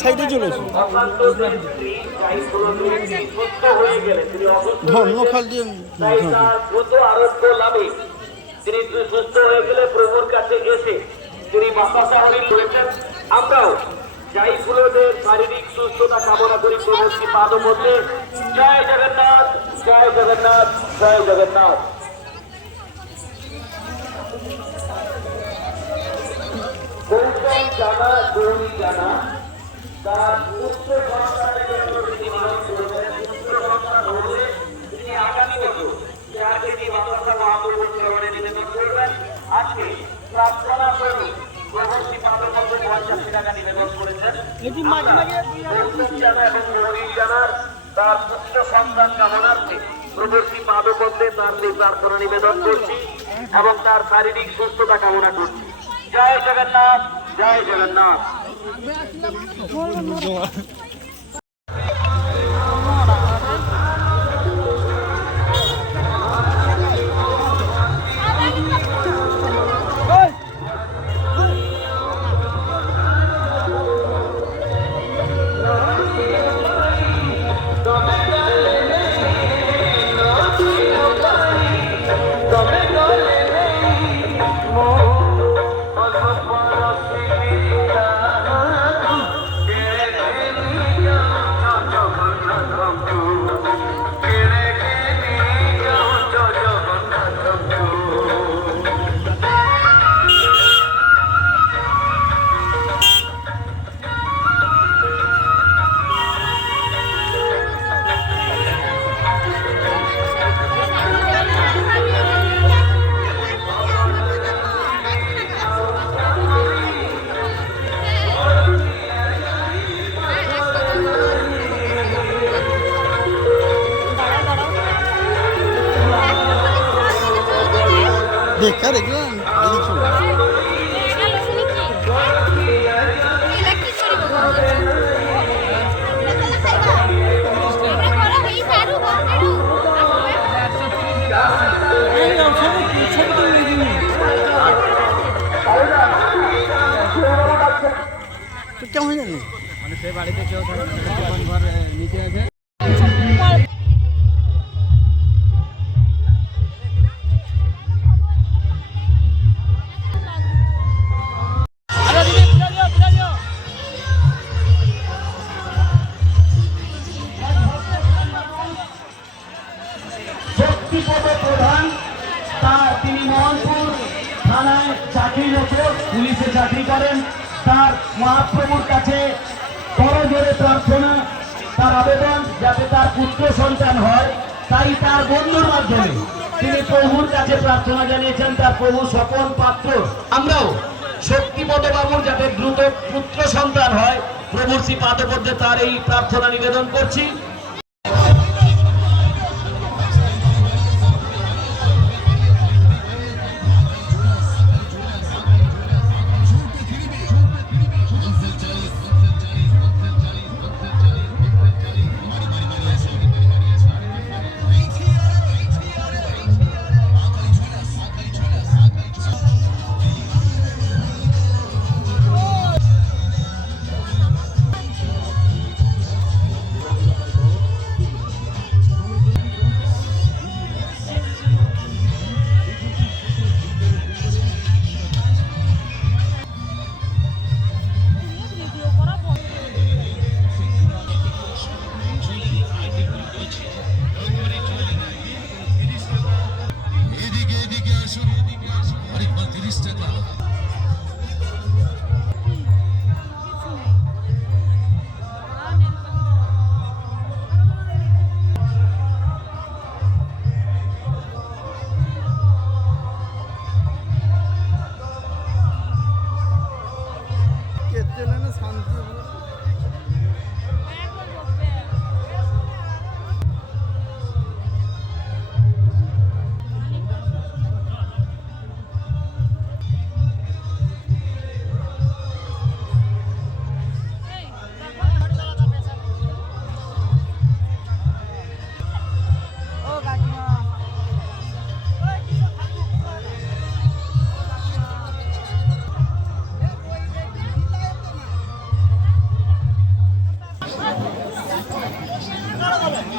সাইডে চলেছে ধর্মখাল দিয়ে আরোগ্য লাভে তিনি সুস্থ হয়ে গেলে প্রভুর কাছে এসে তিনি বাসাহারি করেছেন। আমরাও যাইগুলোদের শারীরিক সুস্থতা কামনা করি প্রভুর পাদপদ্মে। জয় জগন্নাথ, জয় জগন্নাথ, জয় জগন্নাথ। গৌতম জানা গৌরী জানা তার পুত্র সন্তানের জন্য তিনি নিয়োগ করেছেন। পুত্র সন্তান হলে তিনি আগামী বছর তিনি মাদ্রাসা মহাপ্রভুর চরণে নিবেদন করবেন। আজকে প্রার্থনা করে প্রভুর পাদপদ্মে 50 টাকা নিবেদন করেছেন। গৌতম জানা এবং গৌরী জানার তার পুত্র সন্তান কামনার্থে প্রভুর পাদপদ্মে তার সেই প্রার্থনা নিবেদন করছি এবং তার শারীরিক সুস্থতা কামনা করছি। জয় জগন্নাথ, জয় জগন্নাথ। বেকার এগুলো কেমন জানি মানে সে বাড়িতে কেউ ঘর নিচে আছে। প্রধান তার তিনি মোহনপুর থানায় চাকরিরত, পুলিশে চাকরি করেন। তার মহাপ্রভুর কাছে করজোড়ে প্রার্থনা, তার আবেদন যাতে তার পুত্র সন্তান হয়। তাই তার বন্ধুর মাধ্যমে তিনি প্রভুর কাছে প্রার্থনা জানিয়েছেন তার প্রভু সকল পাত্র। আমরাও শক্তিপদ বাবুর যাতে দ্রুত পুত্র সন্তান হয় প্রভুর শ্রী পাদপদ্মে তার এই প্রার্থনা নিবেদন করছি। করে